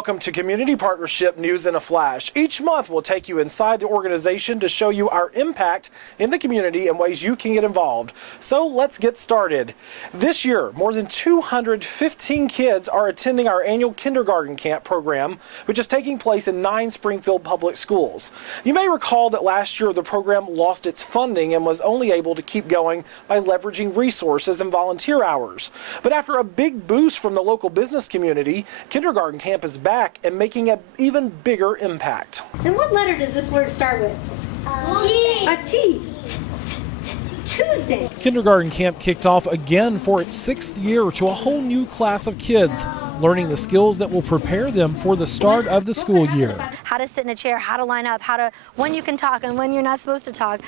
Welcome to Community Partnership News in a Flash. Each month we'll take you inside the organization to show you our impact in the community and ways you can get involved. So let's get started. This year, more than 215 kids are attending our annual kindergarten camp program, which is taking place in 9 Springfield public schools. You may recall that last year the program lost its funding and was only able to keep going by leveraging resources and volunteer hours. But after a big boost from the local business community, kindergarten camp is back and making an even bigger impact. And what letter does this word start with? T. A T. Tuesday. Kindergarten camp kicked off again for its 6th year to a whole new class of kids, learning the skills that will prepare them for the start of the school year. How to sit in a chair, how to line up, when you can talk and when you're not supposed to talk,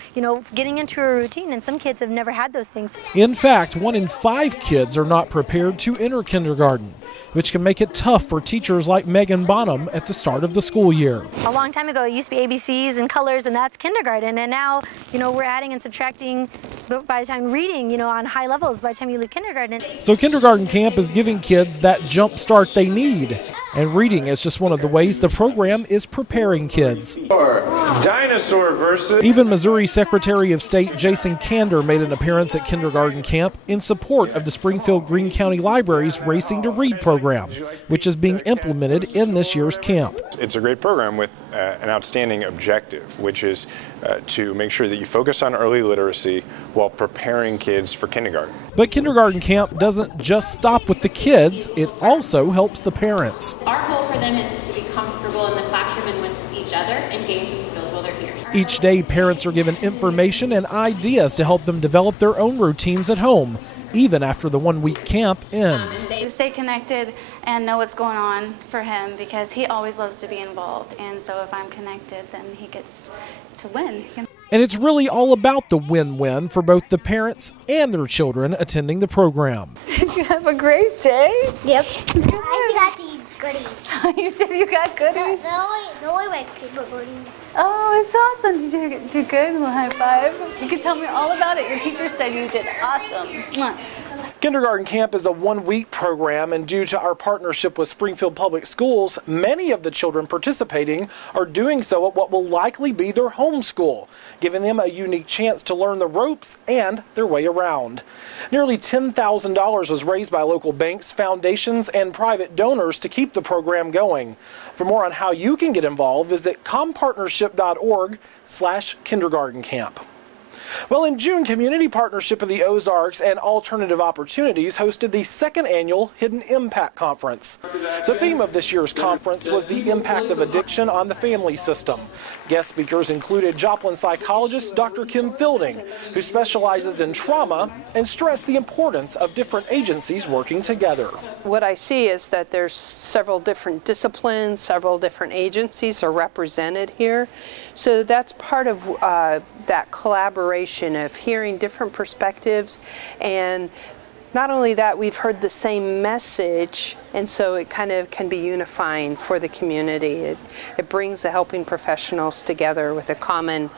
getting into a routine, and some kids have never had those things. In fact, 1 in 5 kids are not prepared to enter kindergarten, which can make it tough for teachers like Megan Bonham at the start of the school year. A long time ago, it used to be ABCs and colors, and that's kindergarten, and now, we're adding and subtracting by the time reading, on high levels by the time you leave kindergarten. So kindergarten camp is giving kids that jump start they need, and reading is just one of the ways the program is preparing kids. Dinosaur versus. Even Missouri Secretary of State Jason Kander made an appearance at kindergarten camp in support of the Springfield Greene County Library's Racing to Read program, which is being implemented in this year's camp. It's a great program with an outstanding objective, which is to make sure that you focus on early literacy while preparing kids for kindergarten. But kindergarten camp doesn't just stop with the kids, it also helps the parents. Our goal for them is just to be comfortable in the classroom and with each other and gain some skills while they're here. Each day, parents are given information and ideas to help them develop their own routines at home, even after the 1-week camp ends. Stay connected and know what's going on for him, because he always loves to be involved, and so if I'm connected, then he gets to win. And it's really all about the win-win for both the parents and their children attending the program. Did you have a great day? Yep. I got these goodies. You did? You got goodies? No way, my paper goodies. Oh, it's awesome. Did you do good? Well, high five. You can tell me all about it. Your teacher said you did awesome. Mwah. Kindergarten camp is a 1-week program, and due to our partnership with Springfield Public Schools, many of the children participating are doing so at what will likely be their home school, giving them a unique chance to learn the ropes and their way around. Nearly $10,000 was raised by local banks, foundations, and private donors to keep the program going. For more on how you can get involved, visit compartnership.org/kindergartencamp. Well, in June, Community Partnership of the Ozarks and Alternative Opportunities hosted the 2nd annual Hidden Impact Conference. The theme of this year's conference was the impact of addiction on the family system. Guest speakers included Joplin psychologist Dr. Kim Fielding, who specializes in trauma, and stressed the importance of different agencies working together. What I see is that there's several different disciplines, several different agencies are represented here. So that's part of that collaboration of hearing different perspectives, and not only that, we've heard the same message, and so it kind of can be unifying for the community. It brings the helping professionals together with a common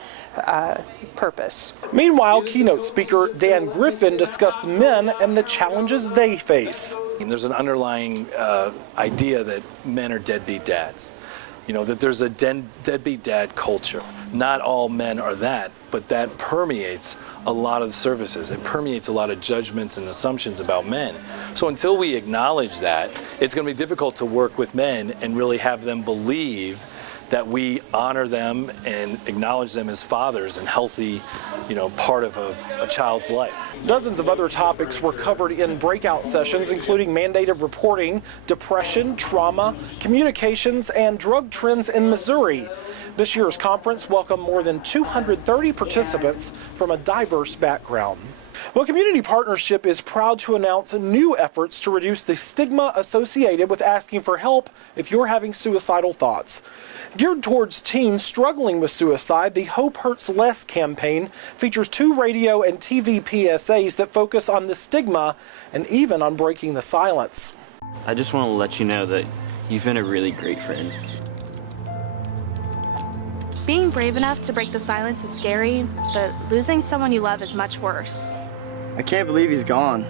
purpose. Meanwhile, keynote speaker Dan Griffin discussed men and the challenges they face. There's an underlying idea that men are deadbeat dads. That there's a deadbeat dad culture. Not all men are that, but that permeates a lot of the services. It permeates a lot of judgments and assumptions about men. So until we acknowledge that, it's going to be difficult to work with men and really have them believe that we honor them and acknowledge them as fathers and healthy, part of a child's life. Dozens of other topics were covered in breakout sessions, including mandated reporting, depression, trauma, communications, and drug trends in Missouri. This year's conference welcomed more than 230 participants from a diverse background. Well, Community Partnership is proud to announce new efforts to reduce the stigma associated with asking for help if you're having suicidal thoughts. Geared towards teens struggling with suicide, the Hope Hurts Less campaign features 2 radio and TV PSAs that focus on the stigma and even on breaking the silence. I just want to let you know that you've been a really great friend. Being brave enough to break the silence is scary, but losing someone you love is much worse. I can't believe he's gone.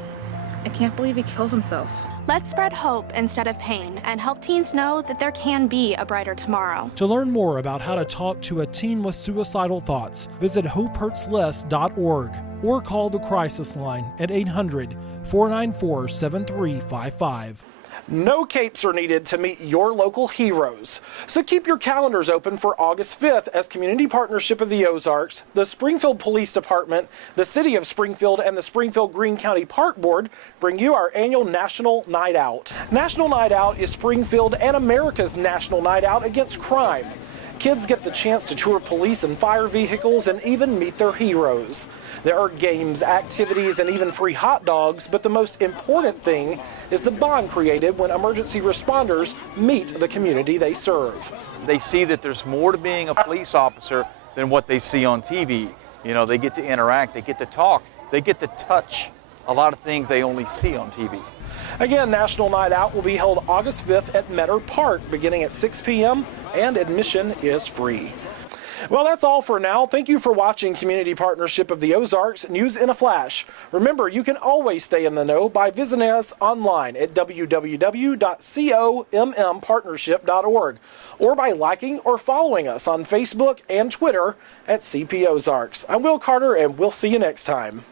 I can't believe he killed himself. Let's spread hope instead of pain and help teens know that there can be a brighter tomorrow. To learn more about how to talk to a teen with suicidal thoughts, visit hopehurtsless.org or call the crisis line at 800-494-7355. No capes are needed to meet your local heroes. So keep your calendars open for August 5th as Community Partnership of the Ozarks, the Springfield Police Department, the City of Springfield, and the Springfield-Greene County Park Board bring you our annual National Night Out. National Night Out is Springfield and America's national night out against crime. Kids get the chance to tour police and fire vehicles and even meet their heroes. There are games, activities, and even free hot dogs, but the most important thing is the bond created when emergency responders meet the community they serve. They see that there's more to being a police officer than what they see on TV. You know, they get to interact, they get to talk, they get to touch a lot of things they only see on TV. Again, National Night Out will be held August 5th at Metter Park beginning at 6 p.m. and admission is free. Well, that's all for now. Thank you for watching Community Partnership of the Ozarks News in a Flash. Remember, you can always stay in the know by visiting us online at www.commpartnership.org or by liking or following us on Facebook and Twitter at CPozarks. I'm Will Carter, and we'll see you next time.